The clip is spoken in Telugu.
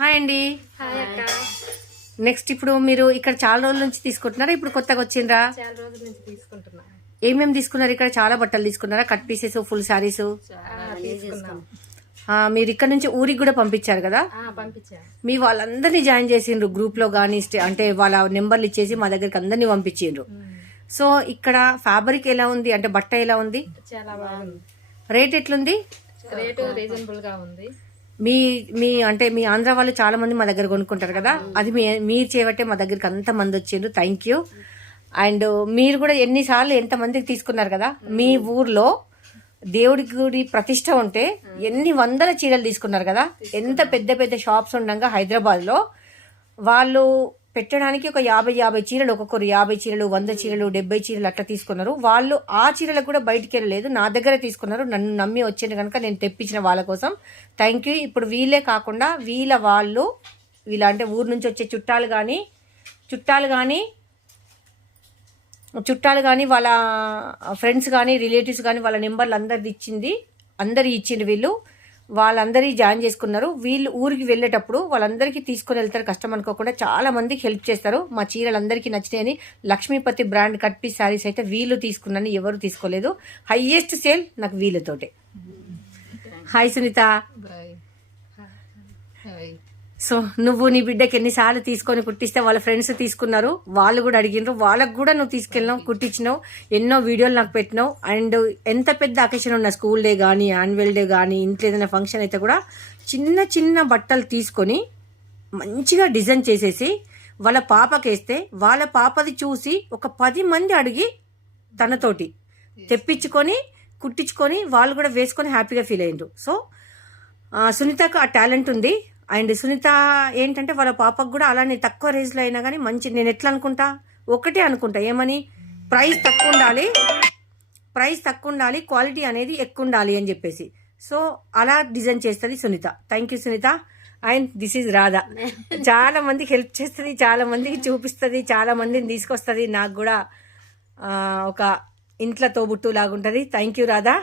హాయ్ అండి. హాయ్ అక్క. నెక్స్ట్ ఇప్పుడు మీరు ఇక్కడ చాలా రోజుల నుంచి తీసుకుంటున్నారా, ఇప్పుడు కొత్తగా వచ్చిండ్రా? చాలా రోజుల నుంచి తీసుకుంటున్నా. ఏమేమి తీసుకున్నారు? ఇక్కడ చాలా బట్టలు తీసుకున్నారా? Cut pieces, full saris? తీసుకున్నాం. మీరు ఇక్కడ నుంచి ఊరికి కూడా పంపించారు కదా? పంపించా. మీ వాళ్ళందరినీ జాయిన్ చేసిండ్రు గ్రూప్ లో గానీ, అంటే వాళ్ళ నెంబర్లు ఇచ్చేసి మా దగ్గరికి అందరినీ పంపించిండ్రు. సో ఇక్కడ ఫ్యాబ్రిక్ ఎలా ఉంది, అంటే బట్ట ఎలా ఉంది? చాలా బాగుంది. రేట్ ఎట్లుంది? రేటు రీజనబుల్ గా ఉంది. మీ మీ అంటే మీ ఆంధ్ర వాళ్ళు చాలా మంది మా దగ్గర కొనుక్కుంటారు కదా, అది మీరు చేయబట్టే మా దగ్గరికి అంత మంది వచ్చిండ్రు. Thank you. అండ్ మీరు కూడా ఎన్నిసార్లు ఎంత మందికి తీసుకున్నారు కదా. మీ ఊర్లో దేవుడి గుడి ప్రతిష్ట ఉంటే ఎన్ని వందల చీరలు తీసుకున్నారు కదా. ఎంత పెద్ద పెద్ద షాప్స్ ఉండగా హైదరాబాద్ లో వాళ్ళు పెట్టడానికి ఒక 50 చీరలు, ఒక్కొక్కరు 50 చీరలు, 100 చీరలు, 70 చీరలు అట్లా తీసుకున్నారు. వాళ్ళు ఆ చీరలకు కూడా బయటికి వెళ్ళలేదు, నా దగ్గర తీసుకున్నారు. నన్ను నమ్మి వచ్చింది కనుక నేను తెప్పించిన వాళ్ళ కోసం థ్యాంక్ యూ. ఇప్పుడు వీళ్ళే కాకుండా వీళ్ళ అంటే ఊరు నుంచి వచ్చే చుట్టాలు కానీ వాళ్ళ ఫ్రెండ్స్ కానీ రిలేటివ్స్ కానీ వాళ్ళ నెంబర్లు అందరు ఇచ్చింది వీళ్ళు. వాళ్ళందరి జాయిన్ చేసుకున్నారు. వీళ్ళు ఊరికి వెళ్ళేటప్పుడు వాళ్ళందరికీ తీసుకొని వెళ్తారు, కష్టం అనుకోకుండా. చాలా మందికి హెల్ప్ చేస్తారు. మా చీరలు అందరికీ నచ్చినాయని Lakshmipathi brand cut piece sarees అయితే వీళ్ళు తీసుకున్నాను, ఎవరు తీసుకోలేదు. హైయెస్ట్ సేల్ నాకు వీళ్ళతోటే. హాయ్ సునీత. సో నువ్వు నీ బిడ్డకి ఎన్నిసార్లు తీసుకొని కుట్టిస్తే వాళ్ళ ఫ్రెండ్స్ తీసుకున్నారు, వాళ్ళు కూడా అడిగినారు, వాళ్ళకు కూడా నువ్వు తీసుకెళ్ళినావు, కుట్టించినావు, ఎన్నో వీడియోలు నాకు పెట్టినావు. అండ్ ఎంత పెద్ద అకేషన్ ఉన్న స్కూల్ డే కానీ, యాన్యువల్ డే కానీ, ఇంట్లో ఏదైనా ఫంక్షన్ అయితే కూడా చిన్న చిన్న బట్టలు తీసుకొని మంచిగా డిజైన్ చేసేసి వాళ్ళ పాపకేస్తే వాళ్ళ పాపది చూసి ఒక 10 మంది అడిగి తనతోటి తెప్పించుకొని కుట్టించుకొని వాళ్ళు కూడా వేసుకొని హ్యాపీగా ఫీల్ అయ్యిండ్రు. సో సునీతకు ఆ టాలెంట్ ఉంది. అండ్ సునీత ఏంటంటే వాళ్ళ పాపకు కూడా అలానే తక్కువ రేంజ్లో అయినా కానీ మంచి, నేను ఎట్లా ఒకటే అనుకుంటా ఏమని, ప్రైస్ తక్కువ ఉండాలి, క్వాలిటీ అనేది ఎక్కువ ఉండాలి అని చెప్పేసి. సో అలా డిజైన్ చేస్తుంది Sunitha. Thank you Sunitha. And this is Radha. చాలా మందికి హెల్ప్ చేస్తుంది, చాలా మందికి చూపిస్తుంది, చాలా మందిని తీసుకొస్తుంది. నాకు కూడా ఒక ఇంట్లో తోబుట్టు లాగుంటుంది. Thank you Radha.